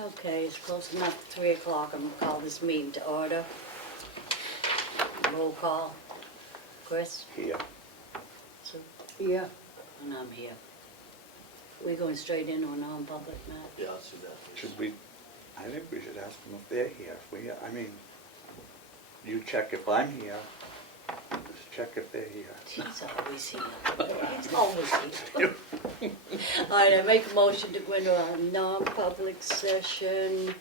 Okay, it's close enough, 3 o'clock, I'm gonna call this meeting to order. Roll call. Chris? Here. Sue? Here. And I'm here. We going straight into a non-public, Matt? Yeah, let's do that. please. Should we, I think we should ask them if they're here. I mean, you check if I'm here, just check if they're here. He's always here. He's always here. All right, I make a motion to go into a non-public session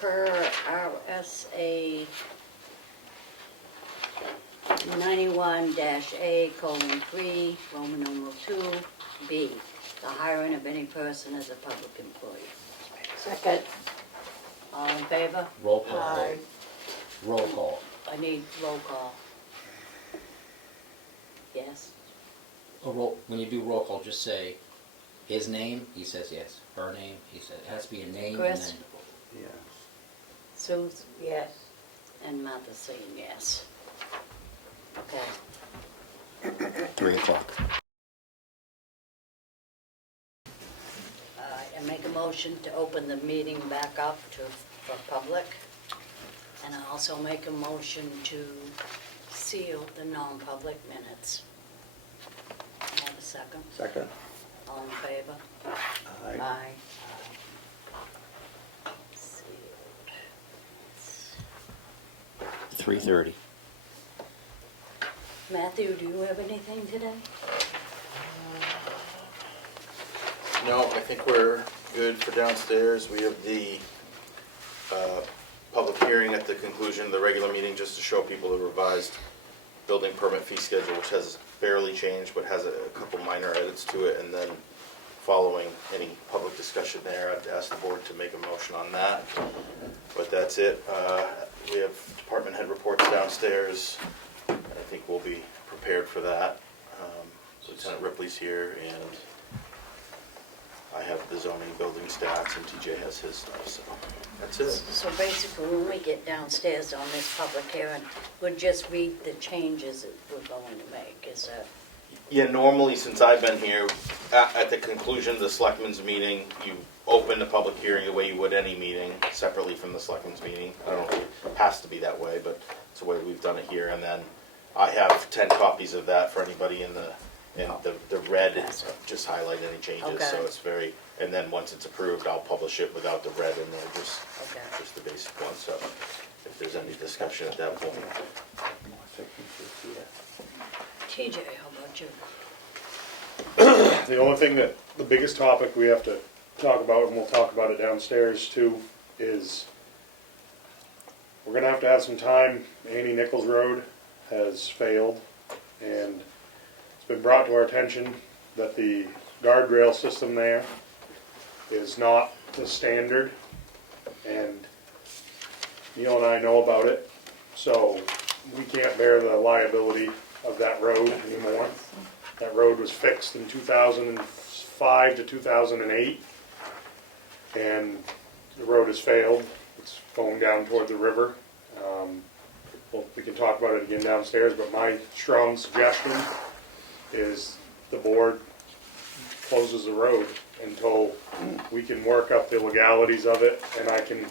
per RSA 91-A:3, Roman numeral 2, B, the hiring of any person as a public employee. Second. All in favor? Roll call. Aye. Roll call. I need roll call. Yes? When you do roll call, just say his name, he says yes. Her name, he says, it has to be a name and Chris? then. Yes. Sue? Yes. And Martha saying yes. Okay. 3 o'clock. I make a motion to open the meeting back up for public. And I also make a motion to seal the non-public minutes. Have a second? Second? All in favor? Aye. Aye. Sealed. 3:30. Matthew, do you have anything today? No, I think we're good for downstairs. We have the public hearing at the conclusion of the regular meeting, just to show people the revised building permit fee schedule, which has barely changed, but has a couple minor edits to it. And then following any public discussion there, I'd ask the board to make a motion on that. But that's it. We have department head reports downstairs. I think we'll be prepared for that. Lieutenant Ripley's here, and I have the zoning building stats, and TJ has his stuff, so that's it. So basically, when we get downstairs on this public hearing, we'll just read the changes that we're going to make, is that? Yeah, normally, since I've been here, at the conclusion of the selectmen's meeting, you open the public hearing the way you would any meeting, separately from the selectmen's meeting. I don't know if it has to be that way, but it's the way we've done it here. And then I have 10 copies of that for anybody in the red, just highlight any changes, so Okay. it's very, and then once it's approved, I'll publish it without the red in there, just the basic one, so if there's any discussion at that point. More signatures here. TJ, how about you? The only thing that, the biggest topic we have to talk about, and we'll talk about it downstairs too, is we're gonna have to have some time. Annie Nichols Road has failed, and it's been brought to our attention that the guardrail system there is not the standard, and Neil and I know about it, so we can't bear the liability of that road anymore. That road was fixed in 2005 to 2008, and the road has failed. It's going down toward the river. Well, we can talk about it again downstairs, but my strong suggestion is the board closes the road until we can work up the legalities of it, and I can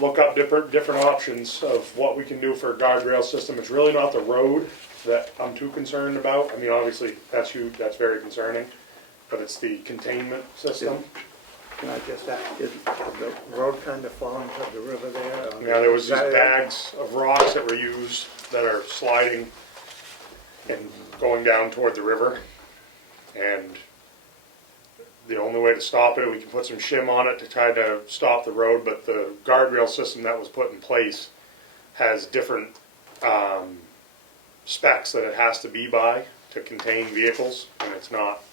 look up different options of what we can do for a guardrail system. It's really not the road that I'm too concerned about. I mean, obviously, that's huge, that's very concerning, but it's the containment system. Can I just ask, is the road kind of falling to the river there? Yeah, there was these bags of rocks that were used that are sliding and going down toward the river. And the only way to stop it, we can put some shim on it to try to stop the road, but the guardrail system that was put in place has different specs that it has to be by to contain vehicles, and it's not.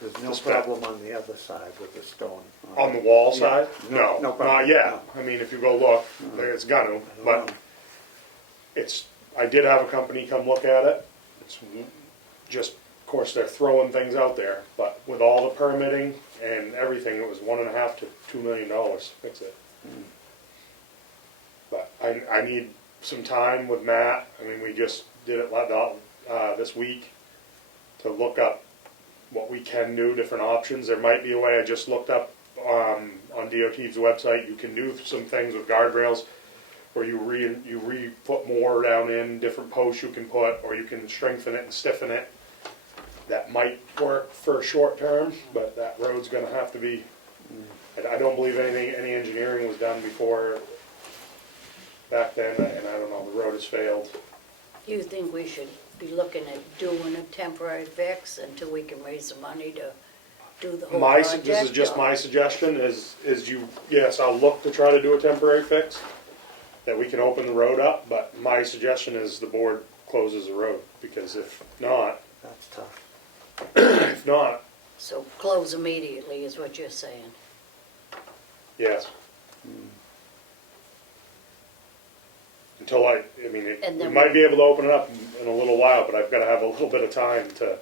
There's no the spec problem on the other side with the stone? on the wall Yeah. side. No No, problem. not yet. No. I mean, if you go look, it's gonna, but know. it's. I did have a company come look at it. It's just, of course, they're throwing things out there, but with all the permitting and everything, it was $1.5 to $2 million to fix it. But I need some time with Matt. I mean, we just did it this week to look up what we can do, different options. There might be a way. I just looked up on DOT's website, you can do some things with guardrails where you put more down in, different posts you can put, or you can strengthen it and stiffen it. That might work for short term, but that road's gonna have to be, I don't believe any engineering was done before back then, and I don't know, the road has failed. Do you think we should be looking at doing a temporary fix until we can raise the money to do the whole project? This is just or- my suggestion, yes, I'll look to try to do a temporary fix, that we can open the road up, but my suggestion is the board closes the road, because if not, That's tough. So close immediately is what you're saying? yes. Until And we then might be able to open it up in a little while, but I've gotta have a little bit of time to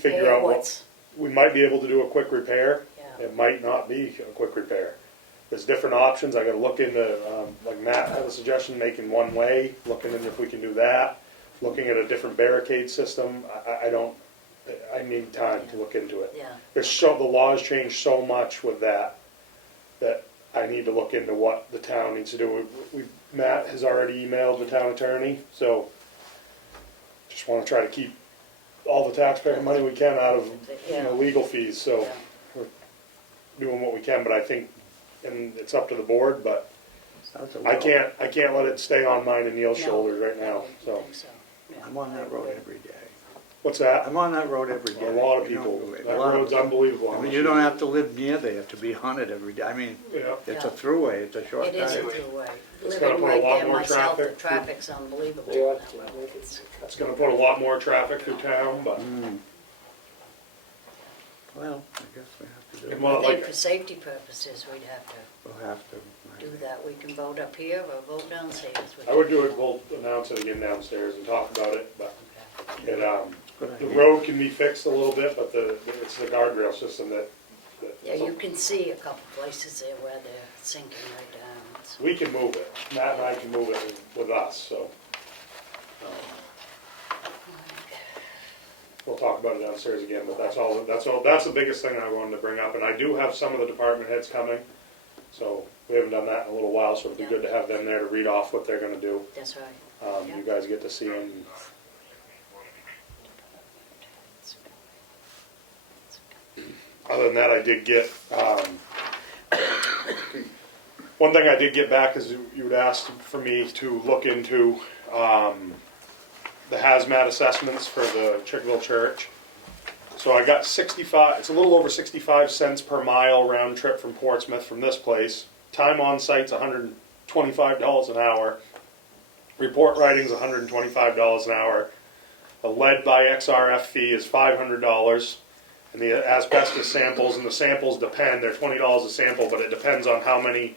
figure Repair out what's, we might be able to do a quick repair. yeah, It might not be a quick repair. There's different options. I gotta look into, like Matt had a suggestion, making one way, looking into if we can do that. Looking at a different barricade system. I need time to look into it. yeah. The laws change so much with that I need to look into what the town needs to do. Matt has already emailed the town attorney, so just wanna try to keep all the taxpayer money we can out of, legal fees, so Yeah. we're doing what we can, but I think, and it's up to the board, but That's a I well. can't let it stay on mine and Neil's No, shoulders right I now, don't so. think so. Yeah. I'm on that road every day. What's that? I'm on that road every day. A lot of you know, people, a that lot of road's people. unbelievable. I mean, you don't have to live near there to be on it every day. I mean, Yeah, it's Yeah. a throughway, it's a short It is a time. two-way. It's gonna Living put a right lot there more myself, the traffic. traffic's unbelievable Yeah, on that road. it's gonna put a lot more traffic through town, but, Well, I guess we have to do And it. well, I think like- for safety purposes, we'd have to We'll have to. I do think. that. We can vote up here or vote downstairs. I would do it, we'll announce it again downstairs and talk about it, but Okay. Good the idea. road can be fixed a little bit, but it's the guardrail system that. Yeah, you can see a couple places there where they're sinking right down. So- We can move it, Matt and I can move it with us, so. We'll talk about it downstairs again, but that's the biggest thing I wanted to bring up, and I do have some of the department heads coming, so we haven't done that in a little while, so it'd be good to have them there to read off what they're gonna do. That's right. You guys get to see them. Other than that, I did get, one thing I did get back is you had asked for me to look into, the hazmat assessments for the Chickville Church. So I got 65, it's a little over 65 cents per mile round trip from Portsmouth from this place. Time on site's $125 an hour. Report writing's $125 an hour. The lead by XRF fee is $500. And the asbestos samples, and the samples depend, they're $20 a sample, but it depends on how many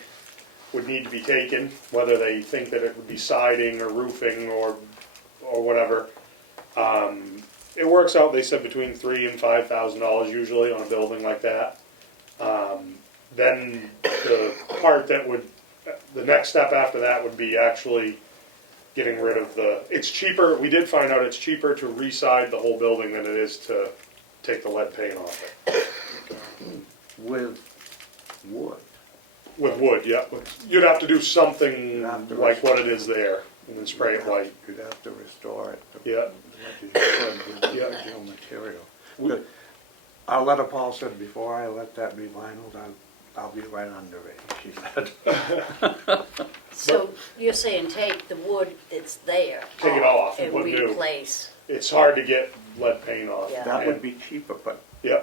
would need to be taken, whether they think that it would be siding or roofing or whatever. It works out, they said, between $3,000 and $5,000 usually on a building like that. Then the part that the next step after that would be actually getting rid of it's cheaper, we did find out it's cheaper to re-side the whole building than it is to take the lead paint off it. With wood. With wood, yeah. You'd have to do something You'd have to like what it is there, and then spray it white. You'd have to restore it. Yeah. Like you could with the Yeah. original material. We- Good. Our letter, Paul said, before I let that be vinyl, I'll be right under it, she said. So you're saying take the wood that's there. Take it off and And put new. replace. It's hard to get lead paint off. Yeah. That would be cheaper, but Yeah.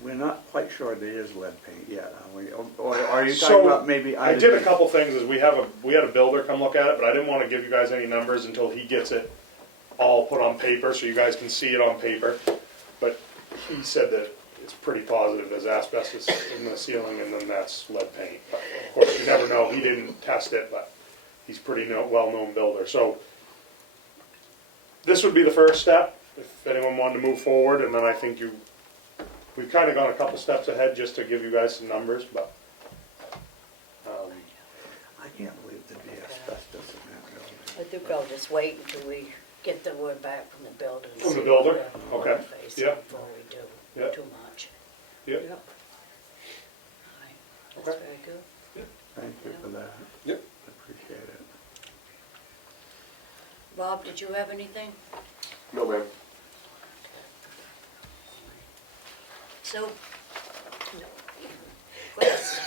we're not quite sure there is lead paint yet, are we? Or are you So, talking about maybe? I did a couple things, is we had a builder come look at it, but I didn't want to give you guys any numbers until he gets it all put on paper, so you guys can see it on paper. But he said that it's pretty positive, there's asbestos in the ceiling, and then that's lead paint. But of course, you never know, he didn't test it, but he's pretty well-known builder. So this would be the first step, if anyone wanted to move forward, and then I think we've kind of gone a couple steps ahead just to give you guys some numbers, but I can't believe there'd be asbestos in that building. I think I'll just wait until we get the word back from the builder. and From the see builder? what Okay. we're facing Yeah. Before we do Yeah. too much. Yeah. Yep. All right. That's very good. Thank you for that. Yep. Appreciate it. Bob, did you have anything? No, ma'am. Sue? Chris?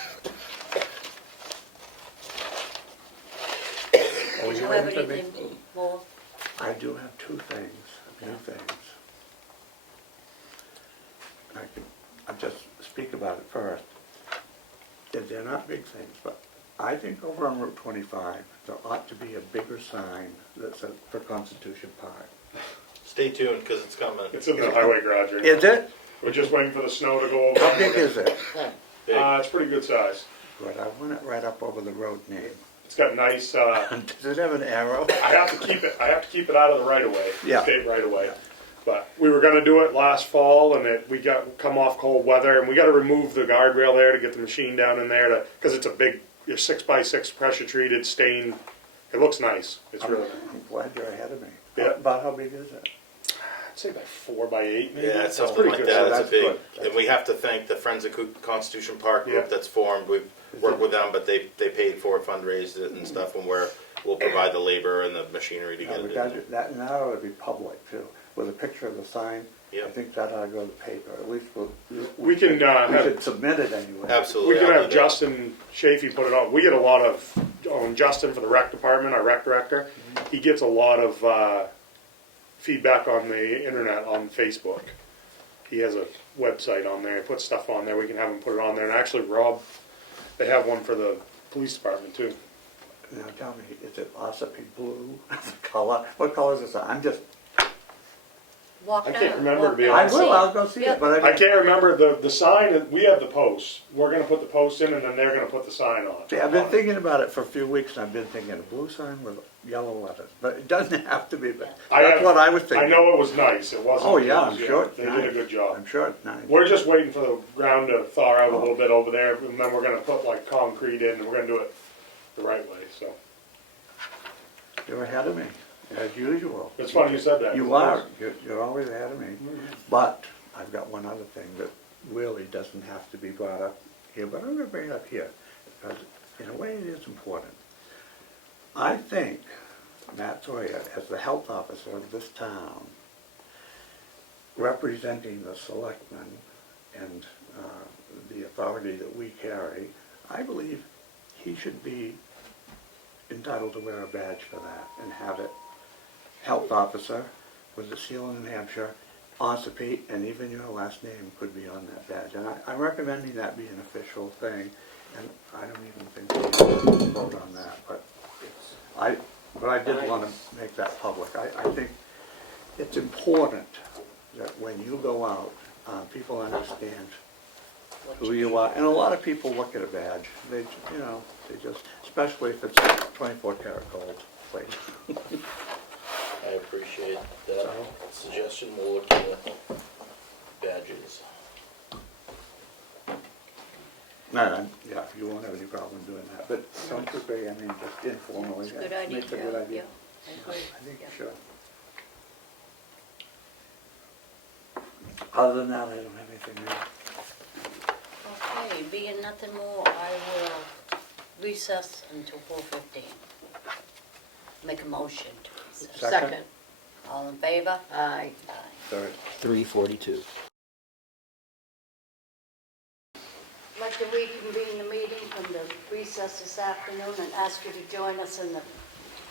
Oh, Did you you have ready for me? anything more? I do have two things, new things. I'll just speak about it first. They're not big things, but I think over on Route 25, there ought to be a bigger sign that says for Constitution Park. Stay tuned, because it's coming. It's in the highway garage right Is now. it? We're just waiting for the snow to go over. How big is it? Big. It's pretty good size. Good, I want it right up over the road name. It's got nice, Does it have an arrow? I have to keep it out of the right of way, Yeah. state right of way. Yeah. But we were gonna do it last fall, and we got come off cold weather, and we got to remove the guardrail there to get the machine down in there because it's a big 6x6 pressure treated stained. It looks nice. It's really nice. I'm glad you're ahead of me. Yeah. About how big is it? I'd say by 4x8 maybe. Yeah, That's something pretty like good. that. So It's a that's big, good. and we have to thank the Friends of Constitution Park group Yeah. that's formed. We've worked with them, but they paid for it, fundraised it and stuff, and we'll provide the labor and the machinery to get We it got in there. it- that now ought to be public too, with a picture of the sign. Yeah. I think that ought to go to the paper, at least We can, we have- should submit it anyway. Absolutely. We can I'll have do that. Justin Chafee put it on. We get a lot of, Justin for the rec department, our rec director, he gets a lot of feedback on the internet, on Facebook. He has a website on there, he puts stuff on there, we can have him put it on there. And actually, Rob, they have one for the police department too. Now tell me, is it Ossipee blue, color? What color is this? I'm just, Walk I down. can't remember, walk to be down I honest. and will, see. I'll go see Yeah. it, but I can't remember, the sign, we have the posts. We're gonna put the post in and then they're gonna put the sign on. see, I've been thinking about it for a few weeks, and I've been thinking a blue sign with yellow letters, but it doesn't have to be, but that's what I was thinking. I know it was nice, it wasn't. Oh, yeah, it was- I'm sure it's They did a nice. good job. I'm sure it's nice. We're just waiting for the ground to thaw out a little bit over there, and then we're gonna put like concrete in, and we're gonna do it the right way, so. You're ahead of me, as usual. It's funny you said that. You are, you're always ahead of me. But I've got one other thing that really doesn't have to be brought up here, but I'm gonna bring it up here, because in a way it is important. I think Matt Sawyer, as the health officer of this town, representing the selectmen and the authority that we carry, I believe he should be entitled to wear a badge for that and have it health officer with the seal in New Hampshire, Ossipee, and even your last name could be on that badge. And I'm recommending that be an official thing, and I don't even think we should vote on that, but I did want to make that public. I think it's important that when you go out, people understand who you are. And a lot of people look at a badge, they just, especially if it's 24 karat gold plate. I appreciate that So? suggestion. We'll look into badges. No, yeah, you won't have any problem doing that, but don't you agree, I mean, just informally. It's a good yeah, idea. Makes a good idea. Yeah, I agree. I think Yeah. you should. Other than that, I don't have anything else. Okay, being nothing more, I will recess until 4:15. Make a motion to recess. Second. All in favor? Aye. Aye. Third. 3:42. I'd like to reconvene the meeting from the recess this afternoon and ask you to join us in the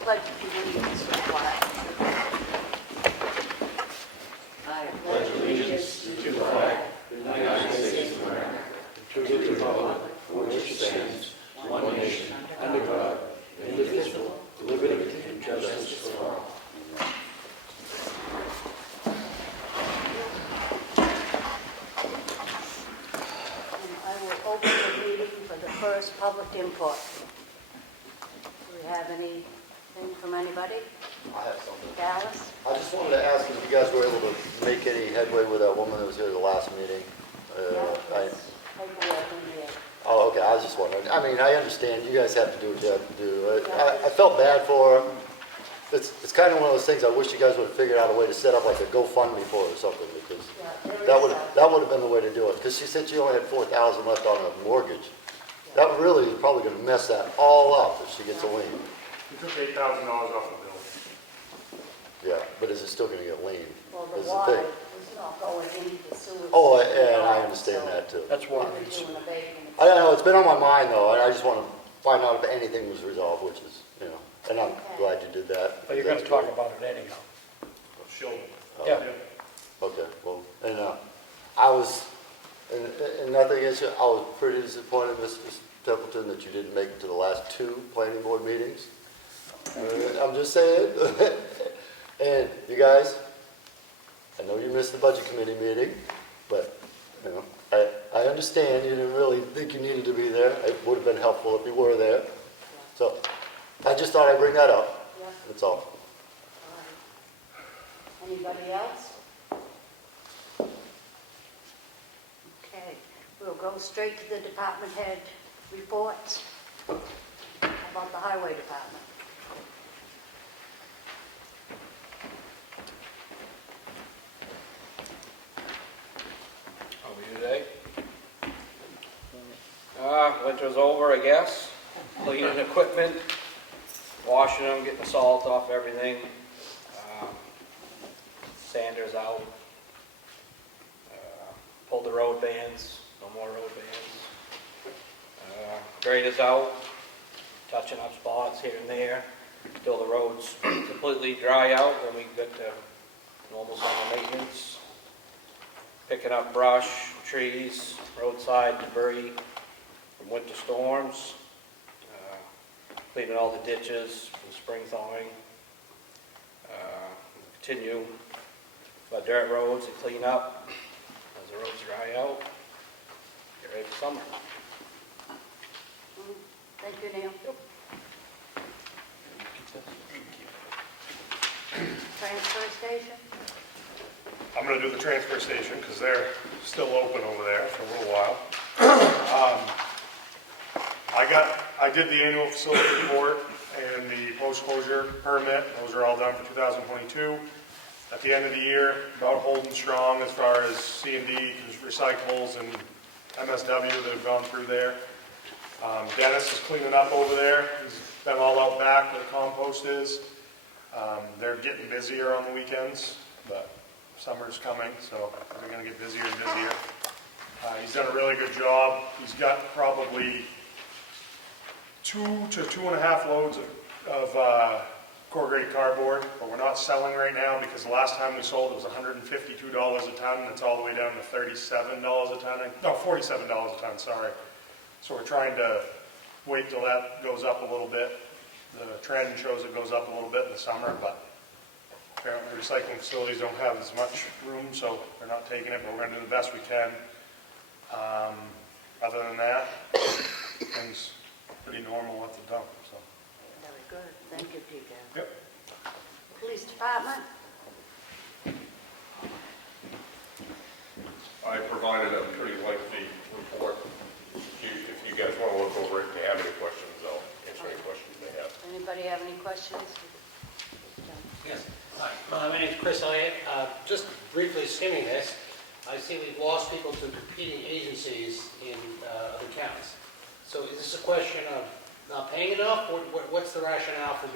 pledge of allegiance to the flag. I pledge allegiance to the flag of the United States of America, to the republic for which it stands, one nation, under God, indivisible, with liberty and justice for all. And I will open the meeting for the first public input. Do we have anything from anybody? I have something. Dallas? I just wanted to ask if you guys were able to make any headway with that woman that was here at the last meeting. Paperwork in here. Oh, okay, I was just wondering. I mean, I understand you guys have to do what you have to do. I felt bad for her. It's kind of one of those things I wish you guys would have figured out a way to set up like a GoFundMe for her or something, because Yeah, there that is would have been the way to do it. Because she said she only had $4,000 left on her mortgage. That really is probably gonna mess that all up if she gets a lien. We took $8,000 off the bill. Yeah, but is it still gonna get liened? Well, Is the the water thing. is not going into the sewer. Oh, system and at I all, understand so that too. That's we're why. doing abatement. I don't know, it's been on my mind though, and I just wanna find out if anything was resolved, which is, you know, and I'm glad you did that. But you're gonna That's talk great. about it anyhow. She'll, Yeah. Okay, well, and, I was, and nothing against you, I was pretty disappointed, Mr. Templeton, that you didn't make it to the last 2 planning board meetings. I'm just saying. And you guys, I know you missed the budget committee meeting, but, you know, I understand you didn't really think you needed to be there. It would have been helpful if you were there. So, I just thought I'd bring that up, Yeah. that's all. All right. Anybody else? Okay, we'll go straight to the department head reports. How about the highway department? How are you today? Winter's over, I guess. Cleaning equipment, washing them, getting the salt off everything. Sanders out. Pulled the road bands, no more road bands. Graders out, touching up spots here and there. Till the roads completely dry out when we get to normal summer maintenance. Picking up brush, trees, roadside debris from winter storms. Cleaning all the ditches from spring thawing. Continue the dirt roads and clean up as the roads dry out. Get ready for summer. Thank you, Neil. Transfer station? I'm gonna do the transfer station, because they're still open over there for a little while. I did the annual facility report and the post-closure permit, those are all done for 2022. At the end of the year, about holding strong as far as C&D, recyclables, and MSW that have gone through there. Dennis is cleaning up over there, he's been all out back where the compost is. They're getting busier on the weekends, but summer's coming, so they're gonna get busier and busier. He's done a really good job. He's got probably 2 to 2.5 loads of corrugated cardboard, but we're not selling right now because the last time we sold it was $152 a ton, and it's all the way down to $37 a ton, no, $47 a ton, sorry. So we're trying to wait till that goes up a little bit. The trend shows it goes up a little bit in the summer, but apparently recycling facilities don't have as much room, so they're not taking it, but we're gonna do the best we can. Other than that, things pretty normal at the dump, so. Very good. Thank you, PJ. Yep. Police department? I provided a pretty lengthy report. If you guys want to look over it and have any questions, I'll answer any questions you may have. Anybody have any questions? Yes. Hi, my name's Chris Elliott. Just briefly skimming this, I see we've lost people to competing agencies in other counties. So is this a question of not paying enough? What's the rationale for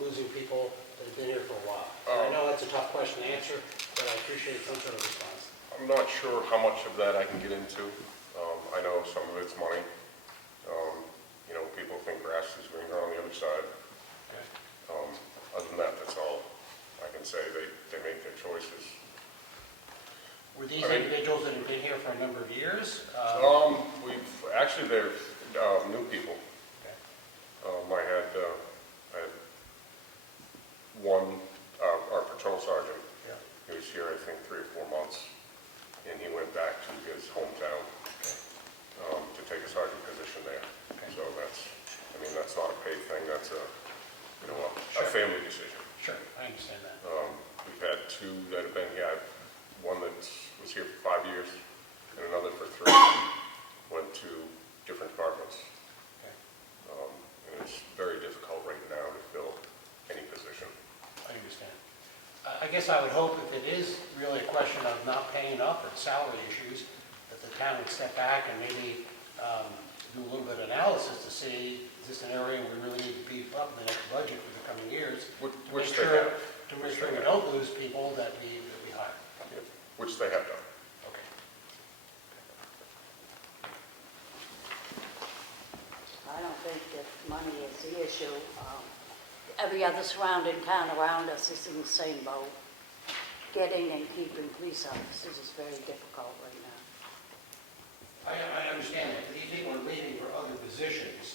losing people that have been here for a while? I know that's a tough question to answer, but I appreciate some sort of response. I'm not sure how much of that I can get into. I know some of it's money. You know, people think grass is greener on the other side. Okay. Other than that, that's all I can say. They make their choices. Were these individuals that have been here for a number of years? They're new people. Okay. I had one, our patrol sergeant. Yeah. He was here, I think, 3 or 4 months, and he went back to his hometown to take a sergeant position there. Okay. So that's not a paid thing. That's a Sure. family decision. Sure, I understand that. We've had 2 that have been here. One that was here for 5 years, and another for 3. Went to different departments. Okay. And it's very difficult right now to fill any position. I understand. I guess I would hope if it is really a question of not paying enough or salary issues, that the town would step back and maybe do a little bit of is an area we really need to beef up in the next budget for the coming years. Which to they make sure, have. to make sure we don't lose people that we hire. Yeah, which they have done. Okay. I don't think that money is the issue. Every other surrounding town around us is in the same boat. Getting and keeping police officers is very difficult right now. I understand that, but these people are leaving for other positions.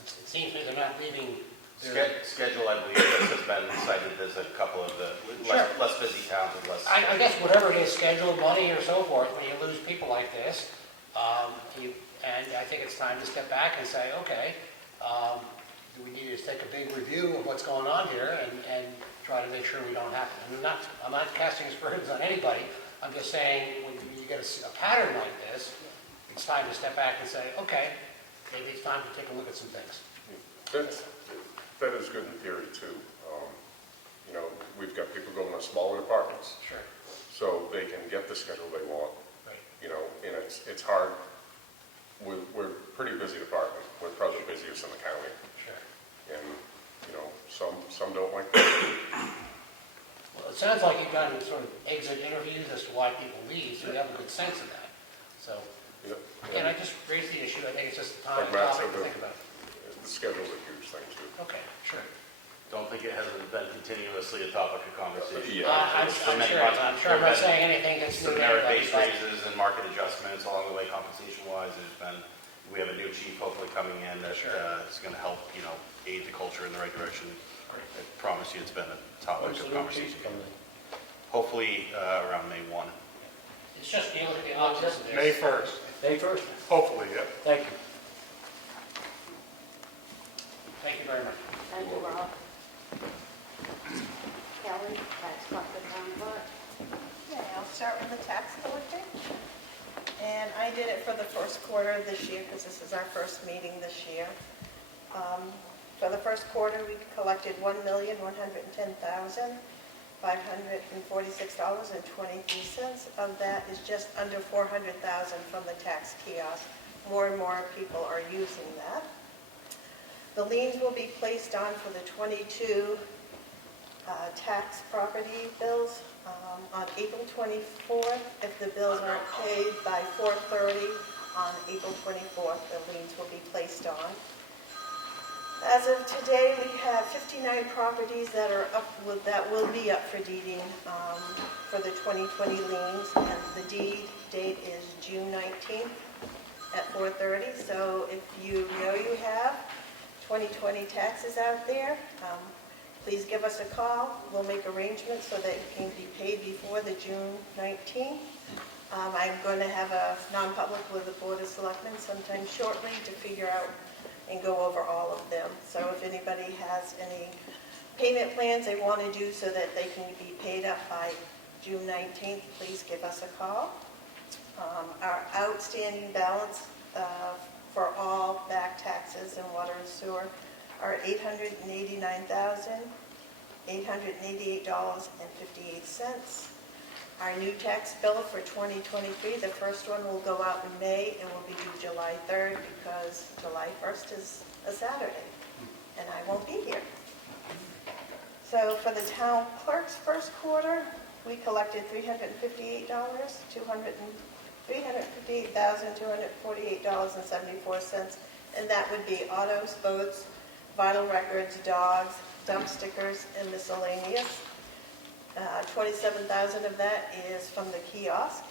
It seems to me they're not leaving their... Schedule, I believe, has been cited as a couple of the less busy towns and less. I guess whatever it is, schedule, money, or so forth, when you lose people like this, and I think it's time to step back and say, okay, do we need to take a big review of what's going on here and try to make sure we don't have to. I'm not casting aspersions on anybody. I'm just saying when you get a pattern like this, it's time to step back and say, okay, maybe it's time to take a look at some things. That is good in theory too. You know, we've got people going to smaller departments, Sure. so they can get the schedule they want. Right. You know, and it's hard. We're a pretty busy department. We're probably the busiest in the county. Sure. And, you know, some don't like that. Well, it sounds like you've done sort of exit interviews as to why people leave, so you have a good sense of that. So, Yep. and I just raised the issue. I think it's just a time Like Matt topic said, to think about. the schedule's a huge thing too. Okay, sure. Don't think it hasn't been continuously a topic of conversation. Yeah. I'm For many sure, months, I'm sure I'm there not have been saying anything that's new some to anybody, merit-based but raises and market adjustments along the way, compensation-wise. We have a new chief hopefully coming in that Sure. is going to help, you know, aid the culture in the right direction. Great. I promise you, it's been a topic When's of the new chief conversation. coming? Hopefully around May 1. it's just, you look at the optics of this. May 1st, May 1st. hopefully, yeah. Thank you. Thank you very much. Thank you, Rob. Kelly, tax collector, town clerk. Okay, I'll start with the tax collector. And I did it for the first quarter of this year because this is our first meeting this year. For the first quarter, we collected $1,110,546.23. Of that is just under $400,000 from the tax kiosk. More and more people are using that. The liens will be placed on for the 22 tax property bills on April 24th. If the bills aren't paid by 4:30 on April 24th, the liens will be placed on. As of today, we have 59 properties that are that will be up for deeding for the 2020 liens, and the deed date is June 19th at 4:30. So if you know you have 2020 taxes out there, please give us a call. We'll make arrangements so that it can be paid before the June 19th. I'm going to have a non-public with the Board of Selectmen sometime shortly to figure out and go over all of them. So if anybody has any payment plans they want to do so that they can be paid up by June 19th, please give us a call. Our outstanding balance for all back taxes and water and sewer are $889,888.58. Our new tax bill for 2023, the first one will go out in May and will be due July 3rd because July 1st is a Saturday and I won't be here. So for the town clerk's first quarter, we collected $358,248.74, and that would be autos, boats, vital records, dogs, dump stickers, and miscellaneous. 27,000 of that is from the kiosk.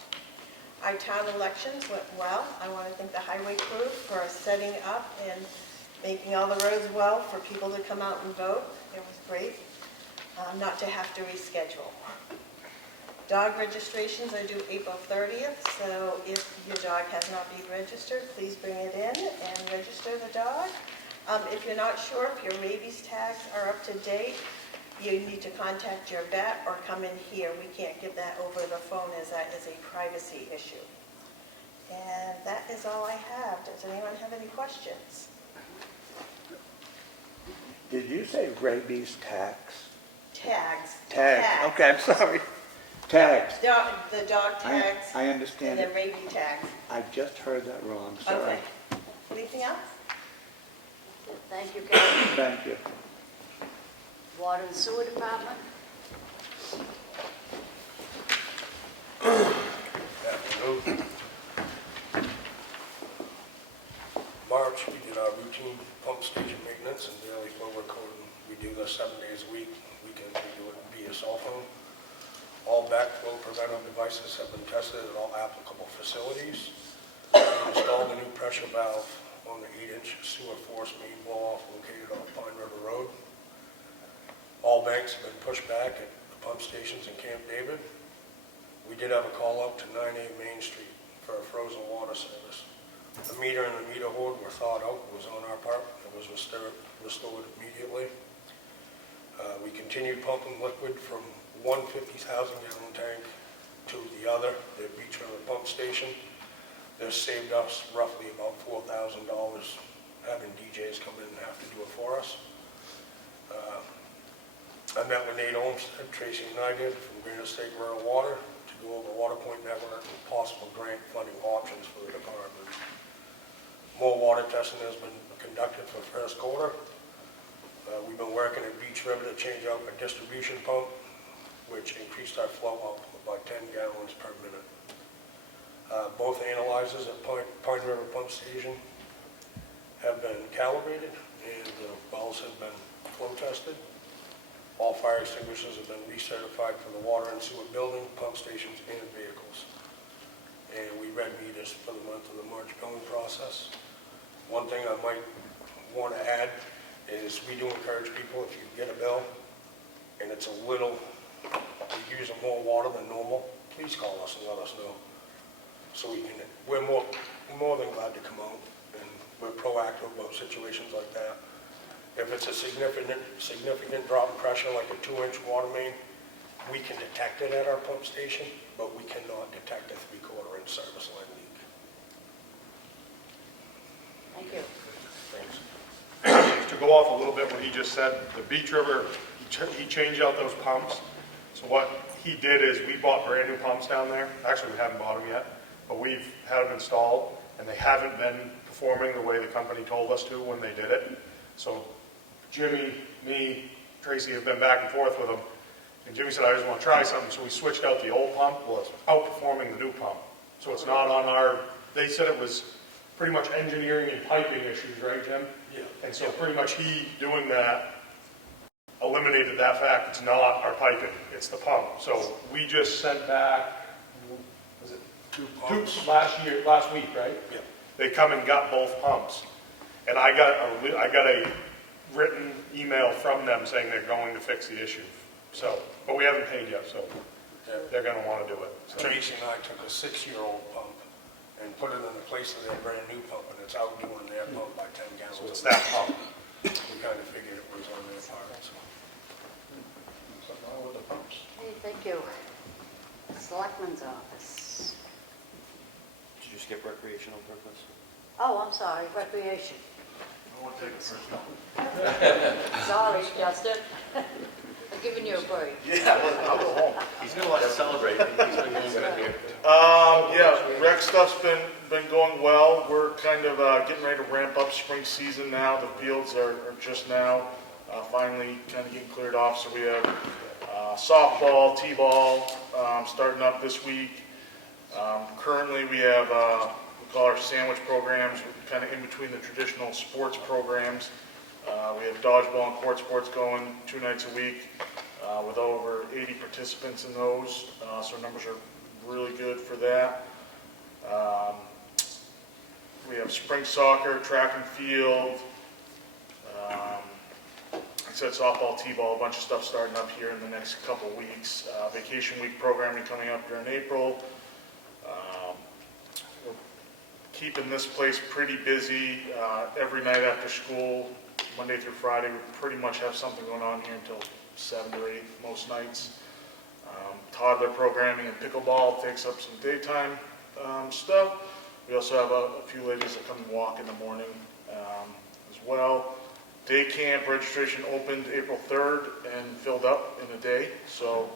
Our town elections went well. I want to thank the highway crew for setting up and making all the roads well for people to come out and vote. It was great not to have to reschedule. Dog registrations are due April 30th, so if your dog has not been registered, please bring it in and register the dog. If you're not sure if your rabies tags are up to date, you need to contact your vet or come in here. We can't give that over the phone as that is a privacy issue. And that is all I have. Does anyone have any questions? Did you say rabies tax? Tags. Tags, okay, I'm sorry. Tags. The dog tags I and understand the it. rabies tags. I just heard that wrong, sorry. Okay. Anything else? Thank you, Kevin. Thank you. Water and Sewer Department? Afternoon. March, we did our routine pump station maintenance and daily flow recording. We do this 7 days a week. Weekends we do it via cell phone. All backflow preventive devices have been tested at all applicable facilities. We installed a new pressure valve on the 8-inch sewer force main blow-off located on Pine River Road. All banks have been pushed back at the pump stations in Camp David. We did have a call out to 9A Main Street for a frozen water service. The meter and the meter hoard were thawed out. It was on our part. It was restored immediately. We continued pumping liquid from one 50,000-gallon tank to the other, the Beach River pump station. This saved us roughly about $4,000 having DJs come in and have to do it for us. I met with Nate Olmsted, Tracy and I did, from Green State Rural Water to go over water point network and possible grant funding options for the department. More water testing has been conducted for first quarter. We've been working at Beach River to change out a distribution pump, which increased our flow output by 10 gallons per minute. Both analyzers at Pine River Pump Station have been calibrated and the wells have been flow tested. All fire extinguishers have been recertified for the water and sewer building, pump stations, and vehicles. And we read meters for the month of the March billing process. One thing I might want to add is we do encourage people, if you get a bill and it's a little, you're using more water than normal, please call us and let us know. So we're more than glad to come out, and we're proactive about situations like that. If it's a significant drop in pressure, like a 2-inch water main, we can detect it at our pump station, but we cannot detect a 3/4-inch service line leak. Thank you. Thanks. To go off a little bit what he just said, the Beach River, he changed out those pumps. So what he did is we bought brand new pumps down there. Actually, we haven't bought them yet, but we've had them installed, and they haven't been performing the way the company told us to when they did it. So Jimmy, me, Tracy have been back and forth with them, and Jimmy said, I just want to try something, so we switched out the old pump. Well, it's outperforming the new pump. So it's not on our, they said it was pretty much engineering and piping issues, right, Jim? Yeah. And so pretty much he doing that eliminated that fact. It's not our piping, it's the pump. So we just sent back, was it Two pumps. last week, right? Yeah. They come and got both pumps. And I got a written email from them saying they're going to fix the issue. So, but we haven't paid yet, so they're going to want to do it. So. Tracy and I took a 6-year-old pump and put it in the place of their brand new pump, and it's outdoing their pump by 10 gallons. So it's that pump. We kind of figured it was on their part. So. Something wrong with the pumps. Okay, thank you. Selectmen's Office. Did you skip recreational purpose? Oh, I'm sorry, Recreation. I won't take it personal. Sorry, Justin. I'm giving you a break. Yeah, I'll go home. He's gonna let us celebrate. He's been doing good here. Yeah, rec stuff's been going well. We're kind of getting ready to ramp up spring season now. The fields are just now finally kind of getting cleared off. So we have softball, t-ball starting up this week. Currently we have we call our sandwich programs, kind of in between the traditional sports programs. We have dodgeball and court sports going 2 nights a week with over 80 participants in those. So numbers are really good for that. We have spring soccer, track and field. I said softball, t-ball, a bunch of stuff starting up here in the next couple weeks. Vacation week programming coming up during April. We're keeping this place pretty busy every night after school. Monday through Friday, we pretty much have something going on here until 7 or 8 most nights. Toddler programming and pickleball takes up some daytime stuff. We also have a few ladies that come and walk in the morning as well. Day camp registration opened April 3rd and filled up in a day, so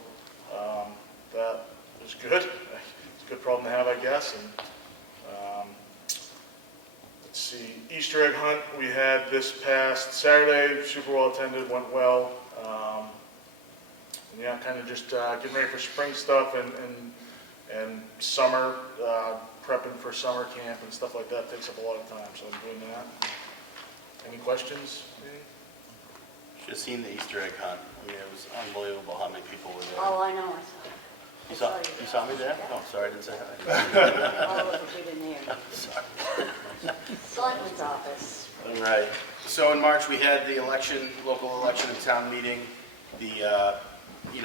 that was good. It's a good problem to have, I guess. And Let's see, Easter egg hunt we had this past Saturday, super well attended, went well. And yeah, kind of just getting ready for spring stuff and summer, prepping for summer camp and stuff like that takes up a lot of time, so I'm doing that. Any questions? Should have seen the Easter egg hunt. I mean, it was unbelievable how many people were there. Oh, I know, I saw. You saw me there? Oh, sorry, I didn't say hi. All of it, we didn't hear. Sorry. Selectmen's office. All right. So in March, we had the election, local election and town meeting. The,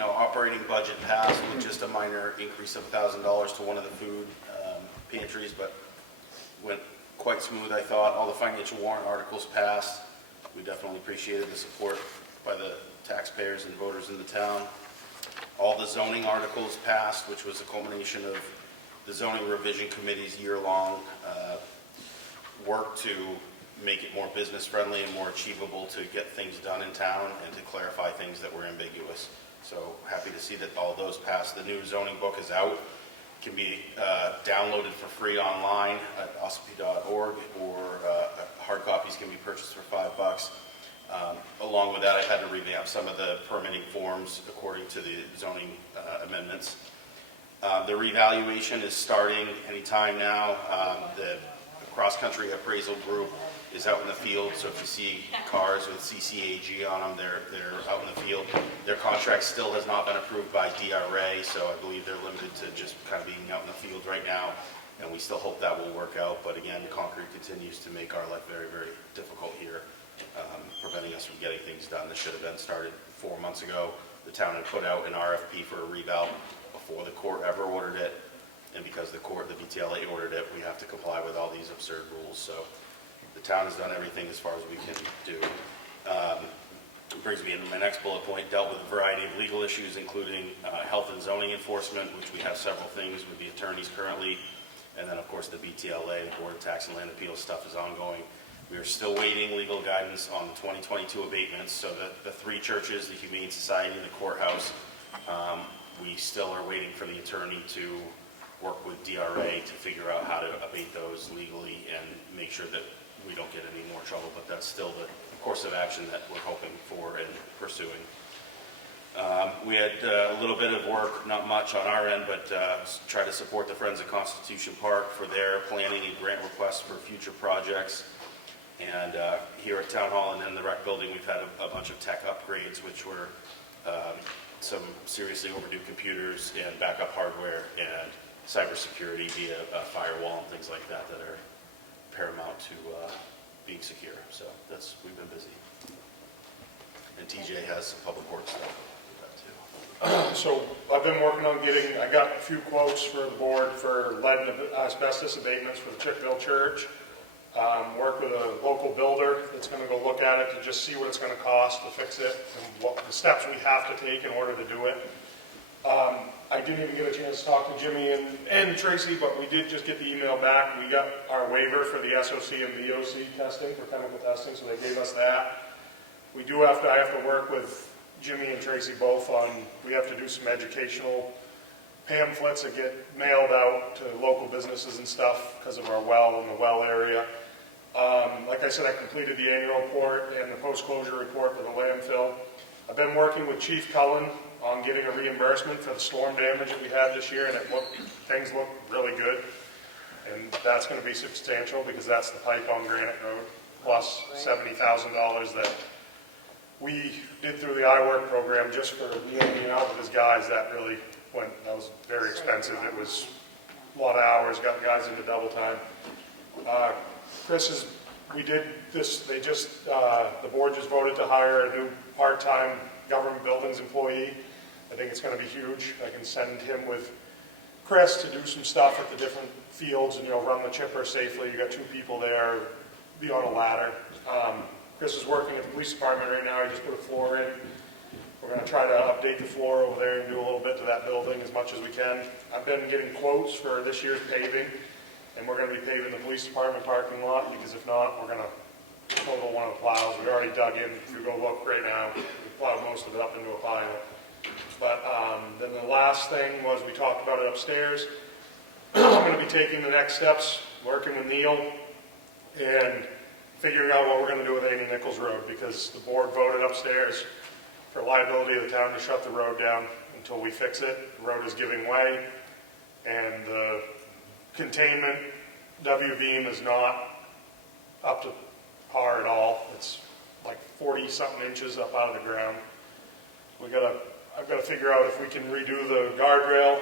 operating budget passed with just a minor increase of $1,000 to one of the food pantries, but went quite smooth, I thought. All the financial warrant articles passed. We definitely appreciated the support by the taxpayers and voters in the town. All the zoning articles passed, which was a culmination of the zoning revision committee's year-long work to make it more business-friendly and more achievable to get things done in town and to clarify things that were ambiguous. So happy to see that all those passed. The new zoning book is out. It can be downloaded for free online at Ossipee.org, or hard copies can be purchased for $5. Along with that, I had to revamp some of the permitting forms according to the zoning amendments. The revaluation is starting anytime now. The cross-country appraisal group is out in the field, so if you see cars with CCAG on them, they're out in the field. Their contract still has not been approved by DRA, so I believe they're limited to just kind of being out in the field right now, and we still hope that will work out. But again, concrete continues to make our life very, very difficult here, preventing us from getting things done. This should have been started 4 months ago. The town had put out an RFP for a reval before the court ever ordered it, and because the BTLA ordered it, we have to comply with all these absurd rules. So the town has done everything as far as we can do. It brings me into my next bullet point, dealt with a variety of legal issues, including health and zoning enforcement, which we have several things with the attorneys currently, and then of course the BTLA, the Board of Tax and Land Appeals stuff is ongoing. We are still waiting legal guidance on the 2022 abatements, so the three churches, the Humane Society and the courthouse, we still are waiting for the attorney to work with DRA to figure out how to abate those legally and make sure that we don't get any more trouble, but that's still the course of action that we're hoping for and pursuing. We had a little bit of work, not much on our end, but try to support the Friends of Constitution Park for their planning and grant requests for future projects. And here at Town Hall and in the rec building, we've had a bunch of tech upgrades, which were some seriously overdue computers and backup hardware and cybersecurity via a firewall and things like that that are paramount to being secure. So we've been busy. And TJ has some public works stuff with that too. So I've been working on I got a few quotes for the board for lead and asbestos abatements for the Chickville Church. Work with a local builder that's going to go look at it to just see what it's going to cost to fix it and what the steps we have to take in order to do it. I didn't even get a chance to talk to Jimmy and Tracy, but we did just get the email back. We got our waiver for the SOC and VOC testing, for chemical testing, so they gave us that. I have to work with Jimmy and Tracy both on, we have to do some educational pamphlets that get mailed out to local businesses and stuff because of our well in the well area. Like I said, I completed the annual report and the post-closure report for the landfill. I've been working with Chief Cullen on getting a reimbursement for the storm damage that we had this year, and things look really good. And that's going to be substantial because that's the pipe on Granite Road, plus $70,000 that we did through the iWork program just for me hanging out with his guys. That was very expensive. It was a lot of hours, got the guys into double time. The board just voted to hire a new part-time government buildings employee. I think it's going to be huge. I can send him with Chris to do some stuff at the different fields and, run the chipper safely. You got two people there, be on a ladder. Chris is working at the police department right now. He just put a floor in. We're going to try to update the floor over there and do a little bit to that building as much as we can. I've been getting quotes for this year's paving, and we're going to be paving the police department parking lot, because if not, we're going to total one of the plows. We already dug in. If you go look right now, we plowed most of it up into a pile. But then the last thing was, we talked about it upstairs. I'm going to be taking the next steps, working with Neil and figuring out what we're gonna do with 80 Nichols Road, because the board voted upstairs for liability of the town to shut the road down until we fix it. The road is giving way, and the containment W-beam is not up to par at all. It's like 40-something inches up out of the ground. I've gotta figure out if we can redo the guardrail.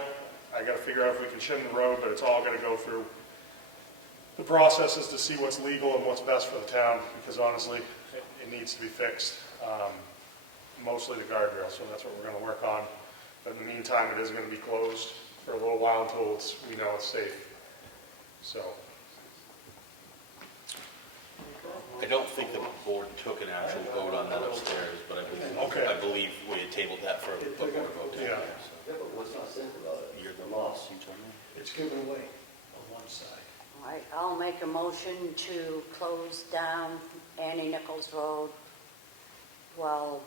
I gotta figure out if we can shim the road, but it's all gonna go through the processes to see what's legal and what's best for the town, because honestly, it needs to be fixed. Mostly the guardrail, so that's what we're gonna work on. But in the meantime, it is gonna be closed for a little while until we know it's safe. So, I don't think the board took an actual vote on that upstairs, but Okay. I believe we had tabled that for a board vote. Yeah. Yeah, but what's not safe about it? You're the boss, you told me. It's given away on one side. All right, I'll make a motion to close down Annie Nichols Road while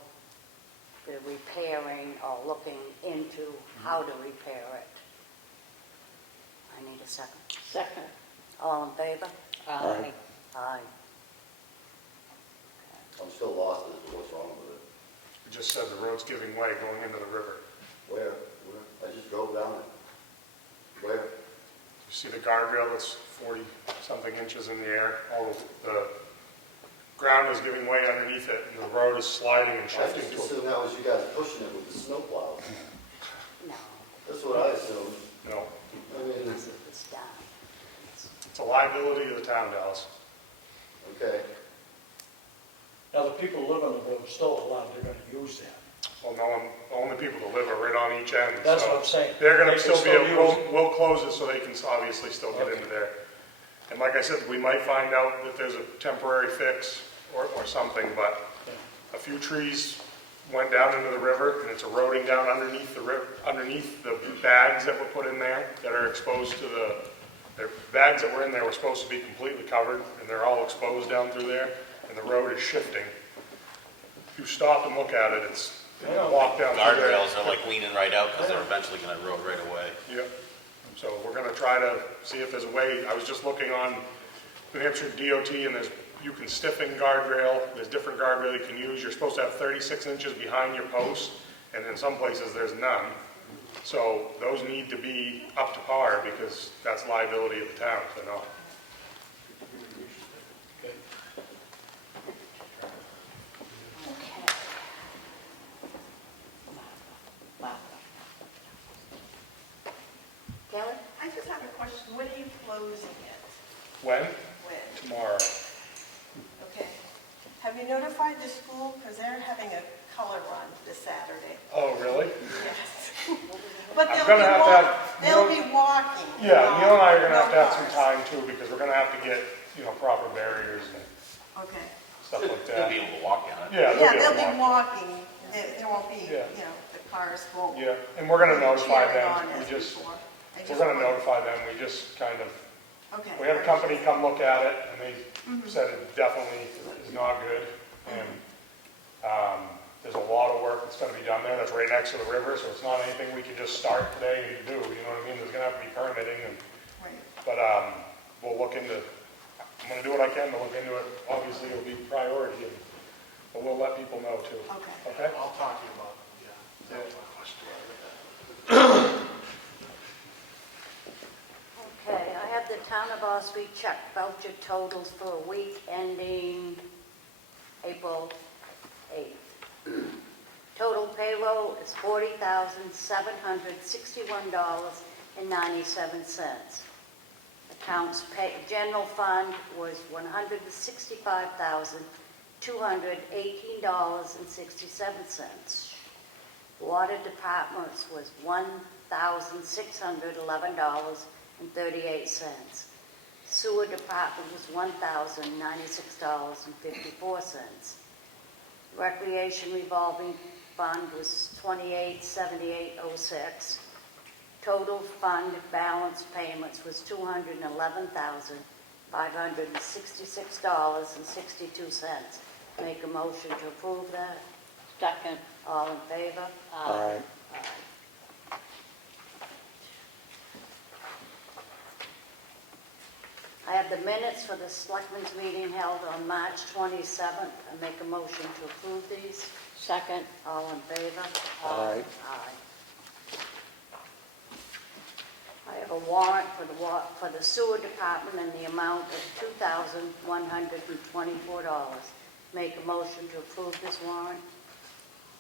they're repairing or looking into how to repair it. I need a second. Second. All in favor? Aye. Aye. I'm still lost as to what's wrong with it. we just said the road's giving way going into the river. Where? I just drove down it. Where? You see the guardrail that's 40-something inches in the air? All of the ground is giving way underneath it, and the road is sliding and I shifting just to assumed that was you guys pushing it with the snow plows. No, Mm-hmm. That's what I assumed. No, I mean, it's down. it's a liability of the town, Dallas. okay. Now, the people who live on the road still allowed, they're gonna use that. Well, the only people that live are right on each end. That's so what I'm saying. They're gonna They can still be able, use it. we'll close it so they can obviously still get into there. And like I said, we might find out that there's a temporary fix or something, but a few trees went down into the river, and it's eroding down underneath the underneath the bags that were put in there that are exposed to the bags that were in there were supposed to be completely covered, and they're all exposed down through there, and the road is shifting. If you stop and look at it, it's walk down through there. Guardrails are like leaning right out because they're eventually going to erode right away. Yep. So we're gonna try to see if there's a way. I was just looking on New Hampshire DOT, and you can stiffen guardrail. There's different guardrail you can use. You're supposed to have 36 inches behind your post, and in some places there's none. So those need to be up to par, because that's liability of the town, so no. Kelly? I just have a question. When are you closing it? When? When? Tomorrow. Okay. Have you notified the school? Because they're having a color run this Saturday. Oh, really? Yes. But I'm they'll gonna have to have- they'll be walking. Yeah, Neil and I are gonna no have to have some cars. time too, because we're gonna have to get, proper barriers and Okay. stuff like They'll that. be able to walk down it. Yeah, Yeah, they'll they'll be be walking. walking. There won't be, Yeah. the cars won't. Yeah, and we're gonna notify cheering them. on as before. We're gonna notify them. We just kind of, Okay. we had a company come look at it, and they said it definitely is not good. And there's a lot of work that's gonna be done there. That's right next to the river, so it's not anything we can just start today and do, you know what I mean? There's gonna have to be permitting, Right. but we'll look into, I'm gonna do what I can to look into it. Obviously, it'll be priority, but we'll let people know too. Okay. Okay? I'll talk to you about it, yeah. That was my question. Okay, I have the Town of Ossipee check voucher totals for a week ending April 8th. Total payroll is $40,761.97. Accounts general fund was $165,218.67. Water departments was $1,611.38. Sewer department was $1,096.54. Recreation revolving fund was $28,7806. Total fund balance payments was $211,566.62. Make a motion to approve that. Second. All in favor? Aye. Aye. I have the minutes for the Selectmen's meeting held on March 27th. I make a motion to approve these. Second. All in favor? Aye. Aye. I have a warrant for the sewer department in the amount of $2,124. Make a motion to approve this warrant.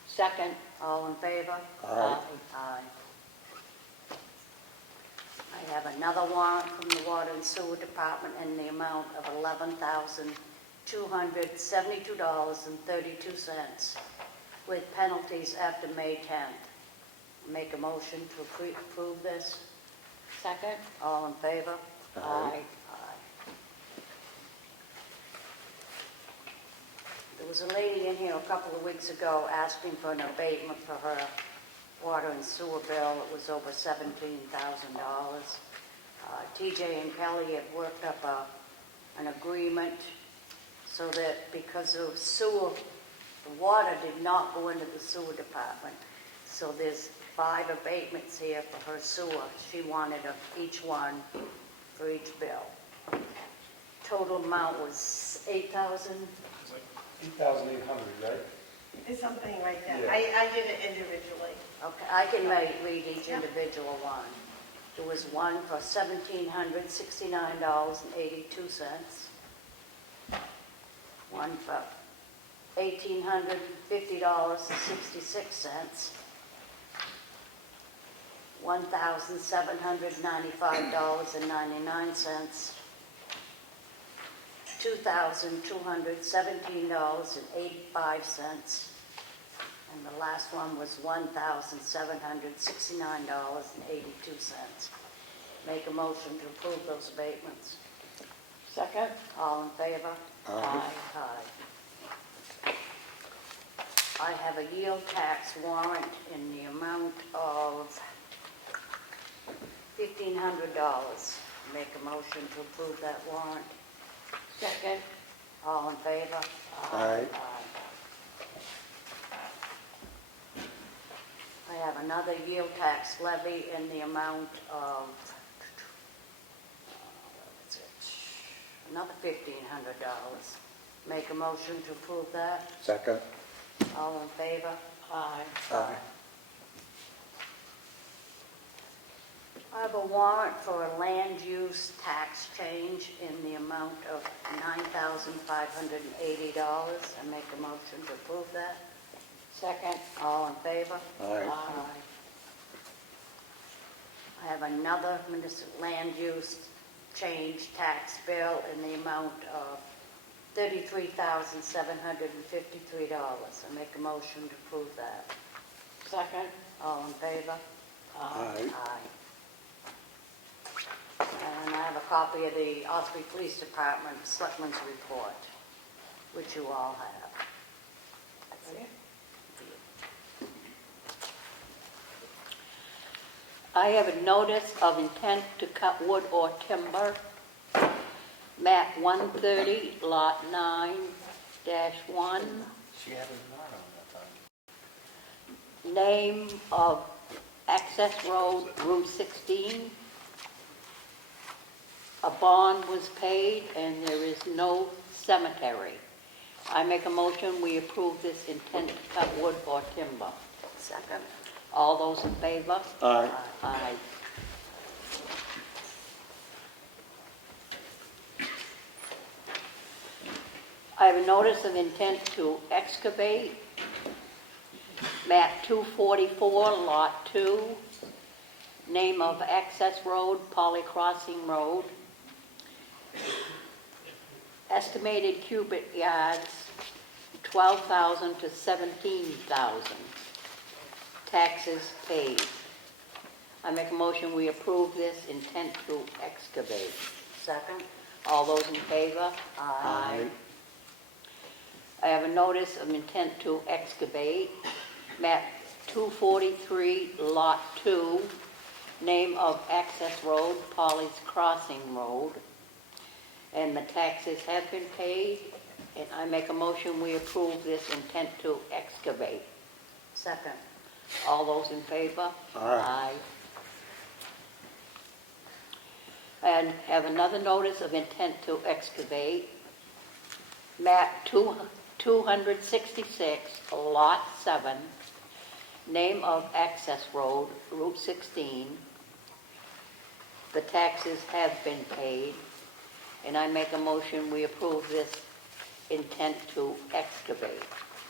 Second. All in favor? Aye. Aye. I have another warrant from the water and sewer department in the amount of $11,272.32 with penalties after May 10th. Make a motion to approve this. Second. All in favor? Aye. Aye. There was a lady in here a couple of weeks ago asking for an abatement for her water and sewer bill. It was over $17,000. TJ and Kelly have worked up an agreement so that because of sewer, the water did not go into the sewer department. So there's 5 abatements here for her sewer. She wanted each one for each bill. Total amount was $8,000. 8,800, right? It's something like that. Yeah. I did it individually. Okay, I can read each individual one. There was one for $1,769.82. One for $1,850.66. $1,795.99. $2,217.85. And the last one was $1,769.82. Make a motion to approve those abatements. Second. All in favor? Aye. Aye. I have a yield tax warrant in the amount of $1,500. Make a motion to approve that warrant. Second. All in favor? Aye. I have another yield tax levy in the amount of, another $1,500. Make a motion to approve that. Second. All in favor? Aye. Aye. I have a warrant for a land use tax change in the amount of $9,580. I make a motion to approve that. Second. All in favor? Aye. I have another municipal land use change tax bill in the amount of $33,753. I make a motion to approve that. Second. All in favor? Aye. And I have a copy of the Ossipee Police Department Selectmen's Report, which you all have. I have a notice of intent to cut wood or timber, map 130, lot 9-1, She had a knot on that time. name of access road, Route 16. A bond was paid and there is no cemetery. I make a motion, we approve this intent to cut wood or timber. Second. All those in favor? Aye. Aye. I have a notice of intent to excavate, map 244, lot 2, name of access road, Poly Crossing Road. Estimated cubic yards, 12,000 to 17,000. Taxes paid. I make a motion, we approve this intent to excavate. Second. All those in favor? Aye. I have a notice of intent to excavate, map 243, lot 2, name of access road, Polly's Crossing Road. And the taxes have been paid, and I make a motion, we approve this intent to excavate. Second. All those in favor? Aye. And have another notice of intent to excavate, map 266, lot 7, name of access road, Route 16. The taxes have been paid, and I make a motion, we approve this intent to excavate.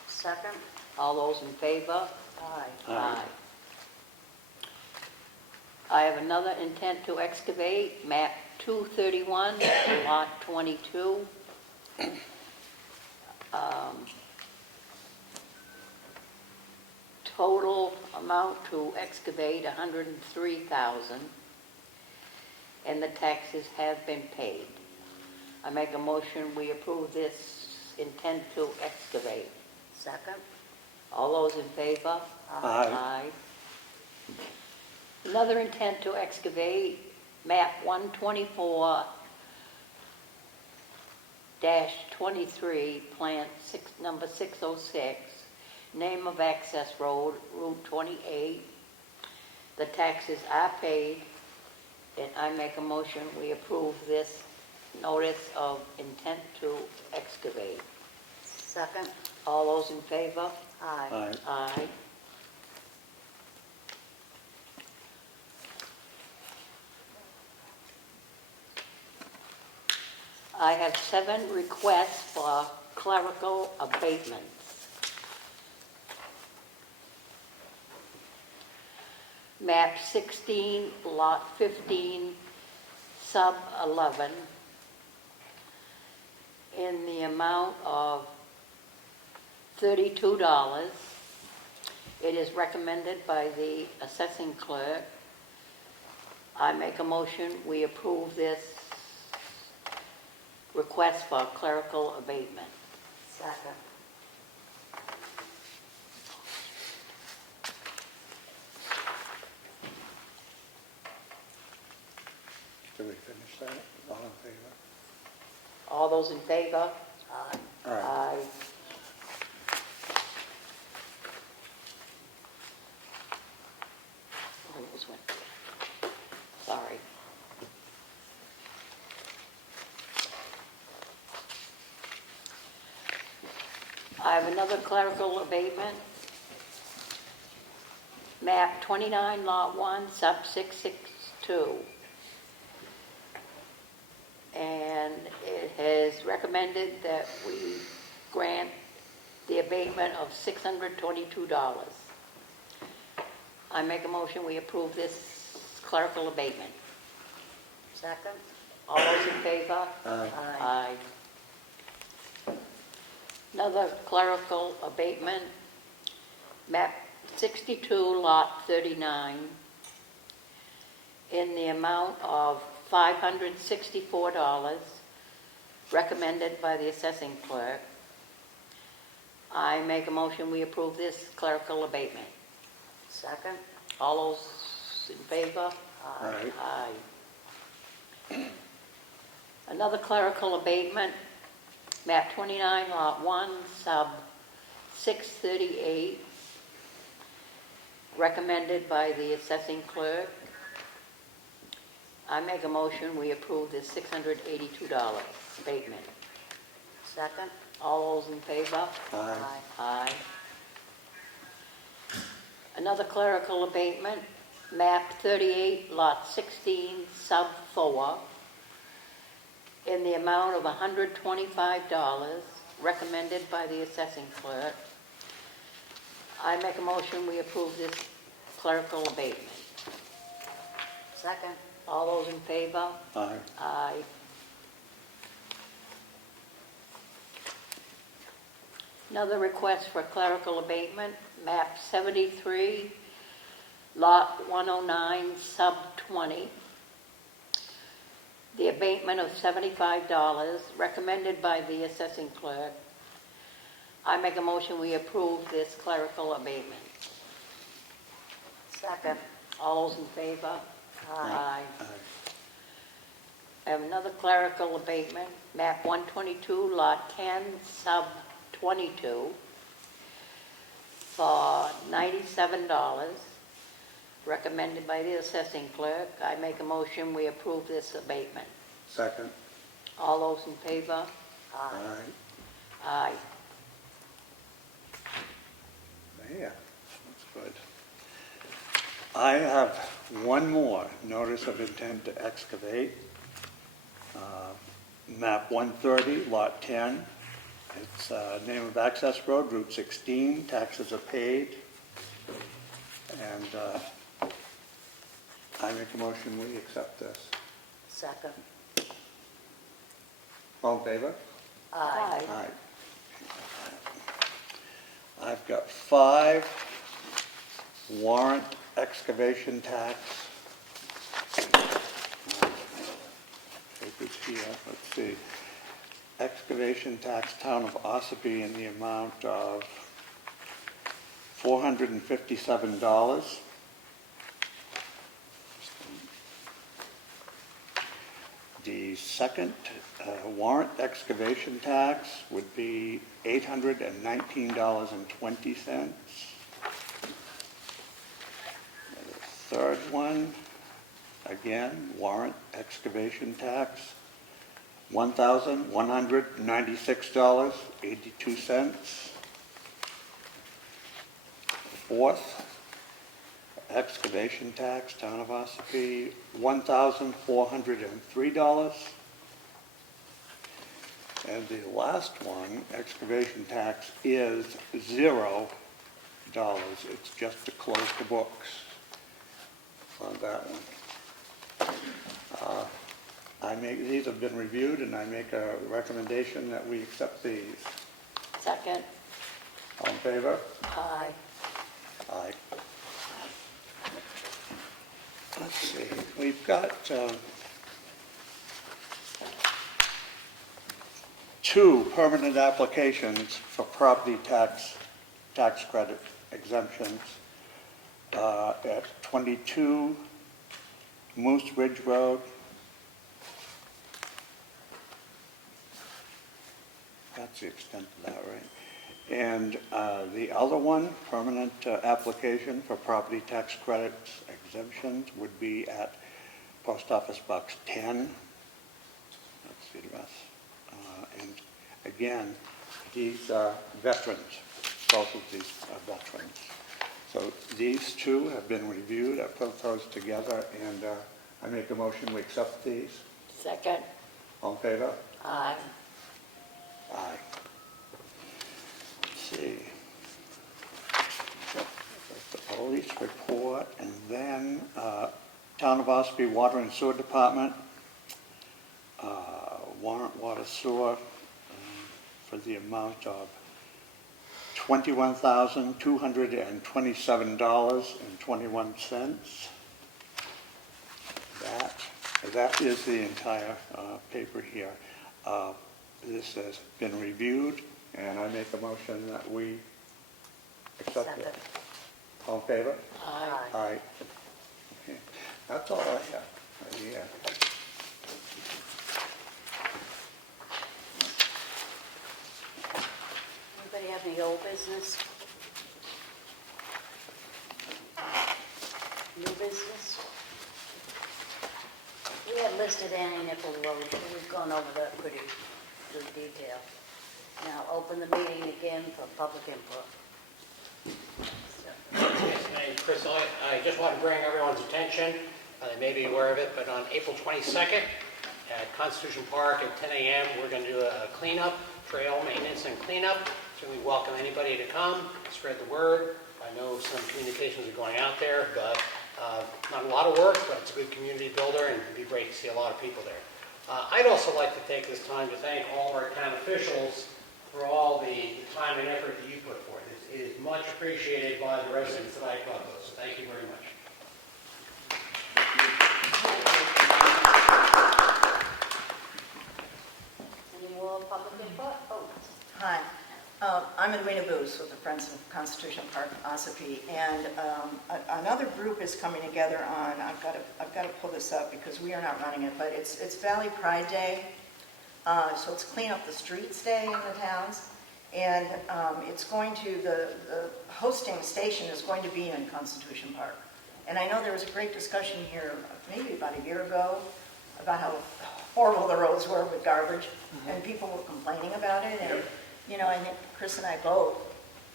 Second? All those in favor? Aye. Aye. I have another intent to excavate, map 231, lot 22. Total amount to excavate, $103,000, and the taxes have been paid. I make a motion, we approve this intent to excavate. Second? All those in favor? Aye. Another intent to excavate, map 124-23, plant number 606, name of access road, Route 28. The taxes are paid, and I make a motion, we approve this notice of intent to excavate. Second? All those in favor? Aye. Aye. I have 7 requests for clerical abatements. Map 16, lot 15, sub 11, in the amount of $32. It is recommended by the assessing clerk. I make a motion, we approve this request for clerical abatement. Second? Did we finish that? All in favor? All those in favor? Aye. Aye. All those went. Sorry. I have another clerical abatement. Map 29, lot 1, sub 662. And it has recommended that we grant the abatement of $622. I make a motion, we approve this clerical abatement. Second? All those in favor? Aye. Aye. Another clerical abatement, map 62, lot 39, in the amount of $564, recommended by the assessing clerk. I make a motion, we approve this clerical abatement. Second? All those in favor? Aye. Aye. Another clerical abatement, map 29, lot 1, sub 638, recommended by the assessing clerk. I make a motion, we approve this $682 abatement. Second? All those in favor? Aye. Aye. Another clerical abatement, map 38, lot 16, sub 4, in the amount of $125, recommended by the assessing clerk. I make a motion, we approve this clerical abatement. Second? All those in favor? Aye. Aye. Another request for clerical abatement, map 73, lot 109, sub 20. The abatement of $75, recommended by the assessing clerk. I make a motion, we approve this clerical abatement. Second? All those in favor? Aye. Aye. I have another clerical abatement, map 122, lot 10, sub 22, for $97, recommended by the assessing clerk. I make a motion, we approve this abatement. Second. All those in favor? Aye. Aye. Yeah, that's good. I have one more notice of intent to excavate. Map 130, Lot 10. It's name of access road, Route 16. Taxes are paid. And I make a motion we accept this. Second. All in favor? Aye. Aye. I've got 5 warrant excavation tax. Papers here, let's see. Excavation tax, town of Ossipee, in the amount of $457. The second warrant excavation tax would be $819.20. The third one, again, warrant excavation tax, $1,196.82. Fourth, excavation tax, town of Ossipee, $1,403. And the last one, excavation tax, is $0. It's just to close the books on that one. These have been reviewed, and I make a recommendation that we accept these. Second. All in favor? Aye. Aye. Let's see, we've got 2 permanent applications for property tax credit exemptions at 22 Moose Ridge Road. That's the extent of that, right? And the other one, permanent application for property tax credits exemptions, would be at Post Office Box 10. That's the address. And again, these are veterans. Both of these are veterans. So these 2 have been reviewed. I put those together, and I make a motion we accept these. Second. All in favor? Aye. Aye. Let's see. The police report, and then Town of Ossipee Water and Sewer Department, warrant water sewer for the amount of $21,227.21. That is the entire paper here. This has been reviewed, and I make a motion that we accept it. Second. All in favor? Aye. Aye. Okay. That's all I have. Yeah. Anybody have any old business? New business? We had listed Annie Nickel Road, but we've gone over that pretty good detail. Now, open the meeting again for public input. Yes, my name's Chris. I just want to bring everyone's attention, they may be aware of it, but on April 22nd at Constitution Park at 10 a.m., we're going to do a cleanup, trail maintenance and cleanup. So we welcome anybody to come, spread the word. I know some communications are going out there, but not a lot of work, but it's a good community builder, and it'd be great to see a lot of people there. I'd also like to take this time to thank all of our town officials for all the time and effort that you put forth. It is much appreciated by the residents that I brought those, so thank you very much. Any more public input? Oh, Hi, I'm Edwina Booth with the Friends of Constitution Park, Ossipee, and another group is coming together on, I've got to pull this up because we are not running it, but it's Valley Pride Day, so it's Clean Up the Streets Day in the towns, and it's going to, the hosting station is going to be in Constitution Park, And I know there was a great discussion here, maybe about a year ago, about how horrible the roads were with garbage, and people were complaining about it, and, you know, I think Chris and I both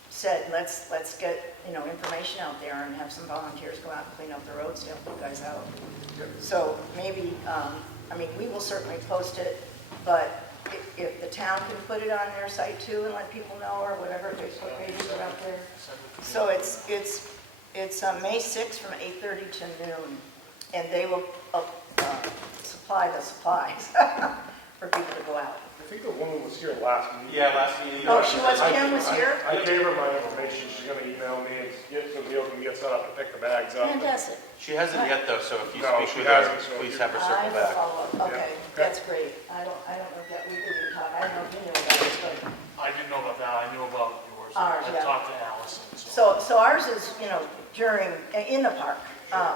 said, let's get, you know, information out there and have some volunteers go out and clean up the roads to help you guys out. So maybe, I mean, we will certainly post it, but if the town can put it on their site too and let people know, or whatever Facebook pages are out there. So it's May 6th from 8:30 to noon, and they will supply the supplies for people to go out. I think the woman was here last meeting. Yeah, last meeting. Oh, she was, Kim was here? I gave her my information, she's gonna email me and get to be able to get set up and pick the bags up. Fantastic. She hasn't yet though, so if you No, speak she with her, hasn't, so please you- have her I circle will back. follow up, okay, that's great. I don't know that we didn't talk, I don't know if you knew about it, but. I didn't know about that, I knew about yours. Ours, I yeah. talked to Allison, So ours is, you know, in the park.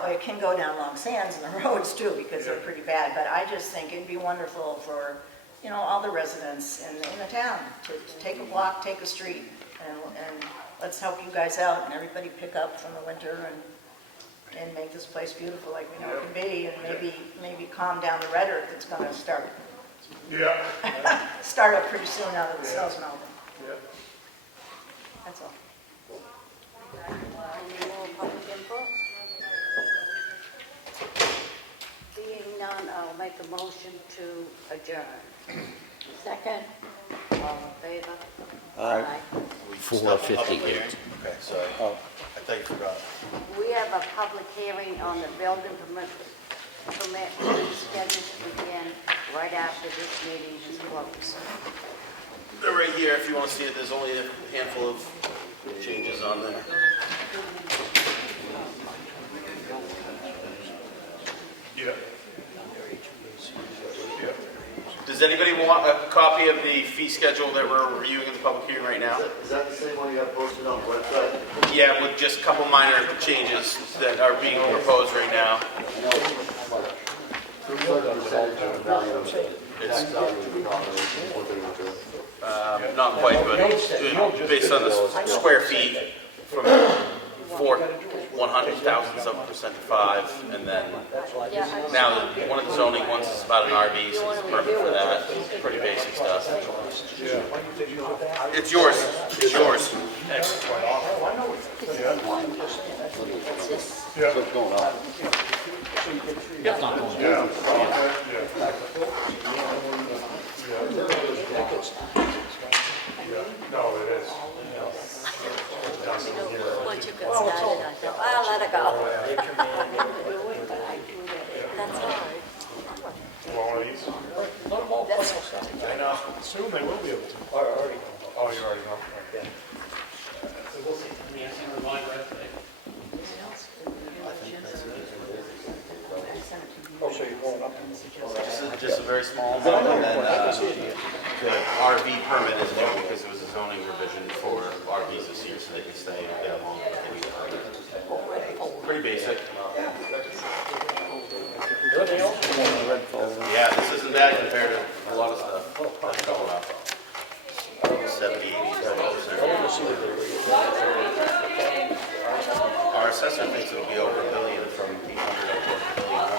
It can go down Long Sands and the roads too, because they're pretty bad, but I just think it'd be wonderful for, you know, all the residents in the town to take a block, take a street, and let's help you guys out, and everybody pick up from the winter and make this place beautiful like we know it can be, and maybe calm down the rhetoric that's gonna start up pretty soon now that the snow's melting. That's all. Any more public input? Being none, I'll make a motion to adjourn. Second, all in favor? Aye. We 4:58. stopped the public hearing? Okay, sorry. I thought you forgot. We have a public hearing on the building permit scheduled to begin right after this meeting is closed. They're right here, if you want to see it, there's only a handful of changes on there. Does anybody want a copy of the fee schedule that we're reviewing in the public hearing right now? Is that the same one you have posted on the website? Yeah, with just a couple minor changes that are being proposed right now. Not quite, but based on the square feet from 100,000% to 5, and then now one of the zoning ones is about an RV, so it's a permit for that. It's pretty basic stuff. It's yours. It's yours. What's going on? It's not going No, it is. Once you got started, I thought, well, let it go. That's all right. You want one of these? I know. Soon they will be able to. Oh, you already know? Oh, so you're going up? Just a very small amount, and then the RV permit is new because it was a zoning revision for RVs this year, so they can stay there longer. Pretty basic. Yeah, this isn't bad compared to a lot of stuff that's going up. 70, 80%. Our assessor thinks it'll be over $1 billion from 800 up to $1 billion.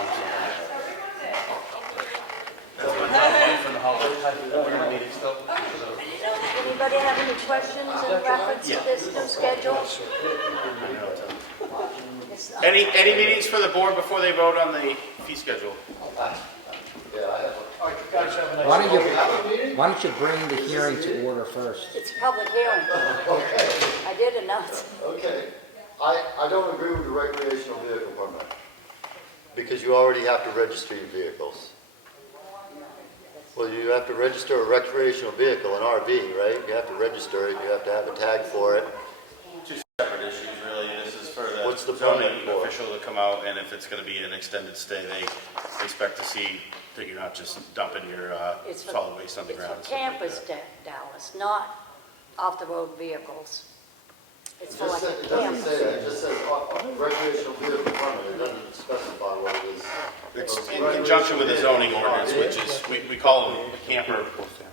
That's what I'm from the holiday. We're in a meeting still. Anybody have any questions in reference to this new schedule? Any meetings for the board before they vote on the fee schedule? Why don't you bring the hearing to order first? It's a public hearing. I did announce. Okay, I don't agree with the recreational vehicle permit, because you already have to register your vehicles. Well, you have to register a recreational vehicle, an RV, right? You have to register it, you have to have a tag for it. Two separate issues, really. This is for the What's the zoning permit for? official to come out, and if it's going to be an extended stay, they expect to see that you're not just dumping your It's for- solid waste on the ground. It's for campers, Dallas, not off-the-road vehicles. It's for like a It doesn't camper. say that, it just says recreational vehicle permit, it doesn't specify what it is. It's in conjunction with the zoning ordinance, which is, we call them a camper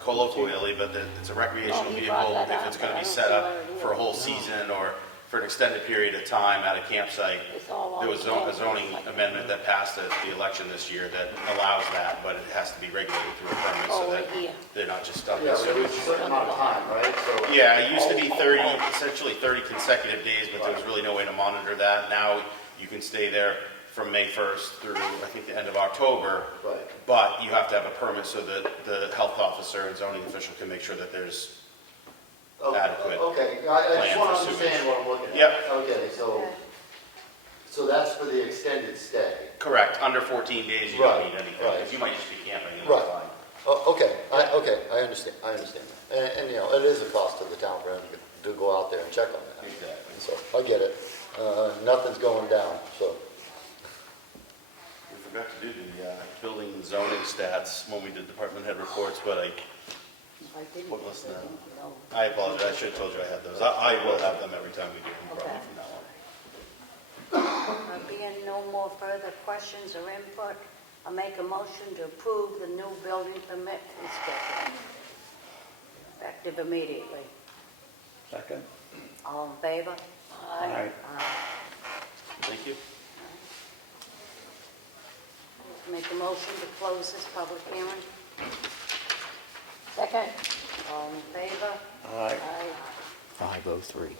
colloquially, but it's a recreational vehicle if it's going to be set up for a whole season, or for an extended period of time at a campsite. It's all on There was a campus, zoning like- amendment that passed at the election this year that allows that, but it has to be regulated through a permit so Oh, that here. they're not just up. Yeah, but it was a certain amount of time, right? So Yeah, it used to be 30, essentially 30 consecutive days, but there was really no way to monitor that. Now you can stay there from May 1st through, I think, the end of October. Right. But you have to have a permit so that the health officer and zoning official can make sure that there's adequate Okay, I plan just want for to understand sewage. what I'm looking at. Yep. Okay, so that's for the extended stay. correct. Under 14 days, you Right, don't need anything. right. Because you might just be camping, and Right. that's fine. Okay, I understand that. And, you know, it is a cost to the town for him to go out there and check on that. Exactly. So, I get it. Nothing's going down, so. We forgot to do the building and zoning stats when we did department head reports, but I didn't. What was that? No. I apologize. I should have told you I had those. I will have them every time we do them probably Okay. from now on. Being no more further questions or input, I'll make a motion to approve the new building permit fee schedule. Effective immediately. Second? All in favor? Aye. Thank you. Make a motion to close this public hearing. Second. All in favor? Aye. Aye. 5:03.